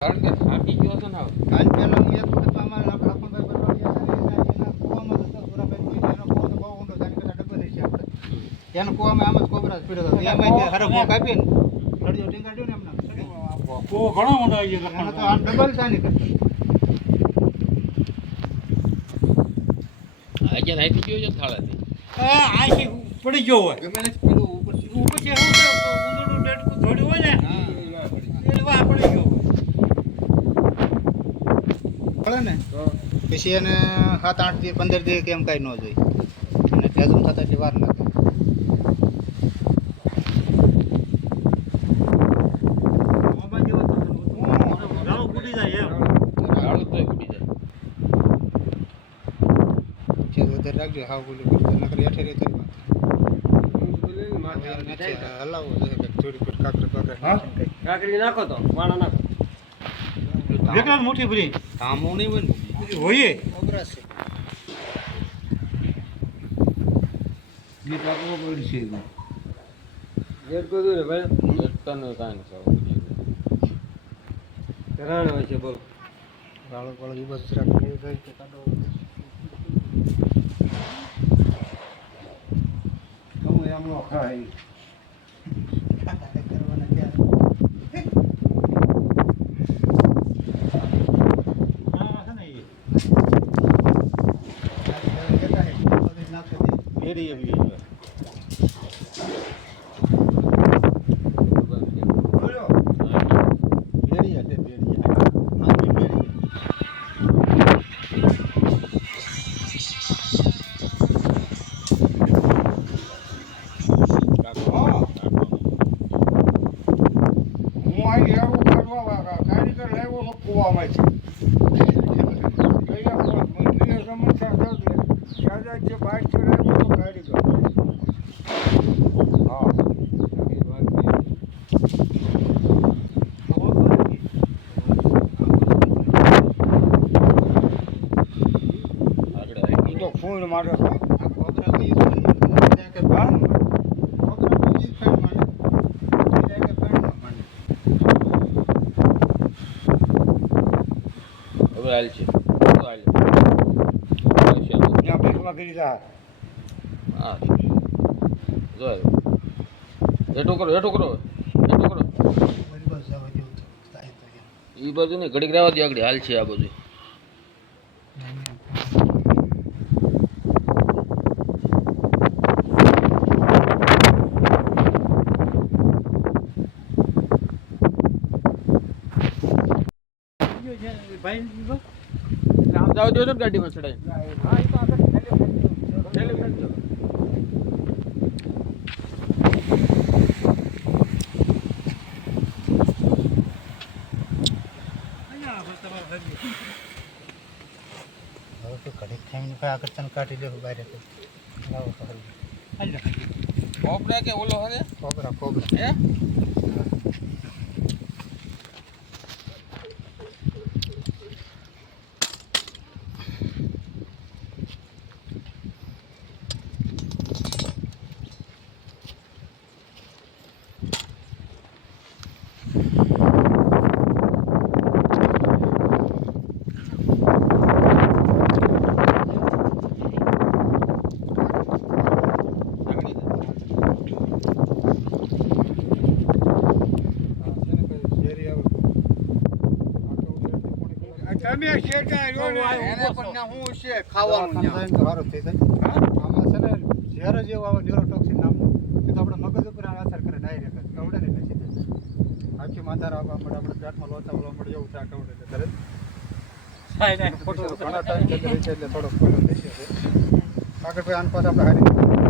કારણ કે થાકી ગયો હતો ને કાલ પહેલા હું એક વખત આમાં લખનભાઈ બરવાડિયા એના કૂવામાં જતો સુરાભાઈ એનો કૂવો તો બહુ ઊંડો થાય કરતા ડબલ છે આપણે એનો કૂવામાં આમ જ કોબરા પીડ્યો હતો એમાં તે હરફો કાપીને સળિયો ટીંગાડ્યો ને એમને કૂવો ઘણો ઊંડો આવી ગયો એનો તો આમ ડબલ થાય ને કરતા આજે થાકી ગયો છે થાળાથી આખી પડી ગયો હોય ગમે ને પેલું ઉપર ઉપર છે શું કે ઊંડું ડેટકું ધોડ્યું હોય ને એટલે વાહ પડી ગયો પડે ને પછી એને 7-8 દી 15 દી કેમ કાંઈ ન જોઈએ અને ત્યાજું થતા એટલી વાર લાગે મોબાઈલ જેવો તો ગાળું ફૂટી જાય એમ થાળું તોય ઉડી જાય છે વધારે રાખજો હાવ બોલી નકર હેઠે રહી તરી હલાવો જોઈએ થોડી થોડી કાકડી નાખો તો માણા નાખો વેકરા મુઠ્ઠી ભરી કામો નહીં હોય ને હોઈએ ઓગરા છે રેટ કીધું ને ભાઈ એકતાનો કાંઈ નથી કરાણ હોય છે બોલ વાળો વાળો દિવસ રાખી ગઈ કે કાઢો કમો એમનો ખાય કરવાના ક્યાં બેરી એવી બેરી હશે બેરી હું અહીં એવું કરવા કારીગર લાવ્યો કુવામાં છે ફૂલ મારે કોબરા કોઈ યુઝ કરી જાય કે બાર કોબરા કોઈ યુઝ કરી મને જાય કે બાર મને હવે હાલ છે હાલ છે ત્યાં પૈસા કરી જા હા જોયો એટો કરો મારી બસ જવા જેવું થાય તો એ બાજુ ને ઘડીક રહેવા દે આગળ હાલ છે આ બાજુ ભાઈ આમ જાવ દો ને ગાડીમાં ચડાઈ હા એ તો આગળ હવે તો ઘડીક થઈને કોઈ આગળ તને કાઢી લેવું બહાર લાવો તો હરી કોપરા કે ઓલો હરે કોબરા હે તમે શેઠા રહ્યો ને એને પણ ના હું છે ખાવાનું ખાવાનું તો સારું થઈ જાય આમાં છે ને ઝેર જેવું આવે ન્યુરોટોક્સિન નામનું એ તો આપણે મગજ ઉપર અસર કરે ડાયરેક્ટ કવડે ને નથી દેતું આખી માથા આવવા મળે આપણે પેટમાં લોચા વળવા મળે એવું થાય કવડે એટલે તરત ઘણા ટાઈમ જતો રહે છે એટલે થોડોક ફોટો થઈ જશે આગળ ભાઈ આની પાસે આપણે હારી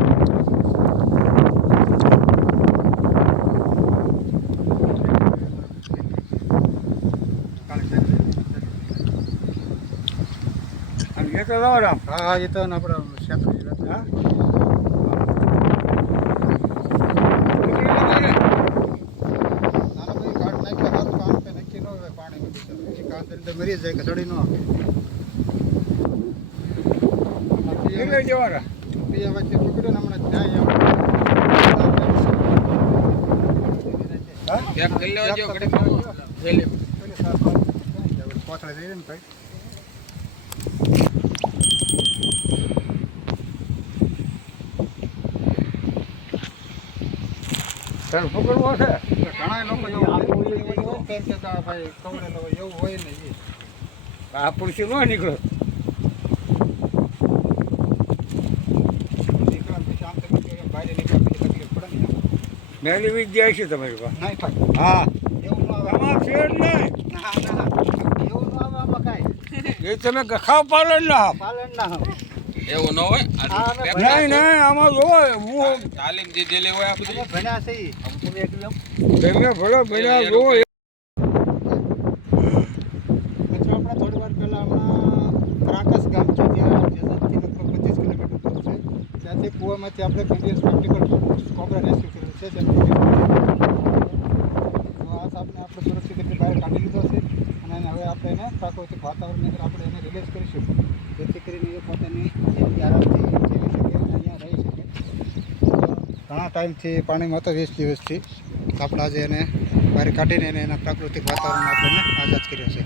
એ તો રામ હા એ તો આપણે સેપરેટ હા મરી જાય કે ચડી ન આવે જવાના વચ્ચે પકડ્યો ને હમણાં જાય ચેક કરી લેવા જો ઘડીક કોથળે થઈ જાય ને ભાઈ. તને પકડવો છે ઘણા લોકો એવું કહે છે કે આ ભાઈ કવરેલો હોય એવું હોય ને એ. આ પુરુષી ન નીકળો નીકળે પછી આમ તમે જો બહાર નીકળે પછી તકલીફ પડે ને એમ. મેલી વિદ્યા છે તમારી પાસે નહીં થાય હા એવું ન આવે. આમાં છે જ નહીં ના ના એવું ન આવે આમાં કાંઈ એ તમે ખાવ પાલન ના આપ પાલન ના આવે. એવું ન હોય હા, અમે નહીં નહીં આમાં જોવો હું તાલીમ દીધેલી હોય આ અમે બધી ભણ્યા છે ઈ. તમે એકદમ તમે ભલે ભલે જોવો પછી આપણે થોડી વાર પહેલાં હમણાં ક્રાકસ ગામ છે જ્યાં જેસાથી લગભગ 25 કિલોમીટર દૂર છે ત્યાંથી કૂવામાંથી આપણે પીડીએસ પ્રેક્ટિકલ કોબરા રેસ્ક્યુ કર્યું છે જેનું તો આ સાપને આપણે સુરક્ષિત રીતે બહાર કાઢી લીધો છે અને એને હવે આપણે એને પ્રાકૃતિક વાતાવરણની અંદર આપણે એને રિલીઝ કરીશું જેથી કરીને એ પોતાની જિંદગી આરામથી જીવી શકે અને અહીંયા રહી શકે ઘણા ટાઈમથી પાણીમાં હતો 20 દિવસથી આપણે આજે એને બહાર કાઢીને એને એના પ્રાકૃતિક વાતાવરણમાં આપણે એને આઝાદ કર્યો છે.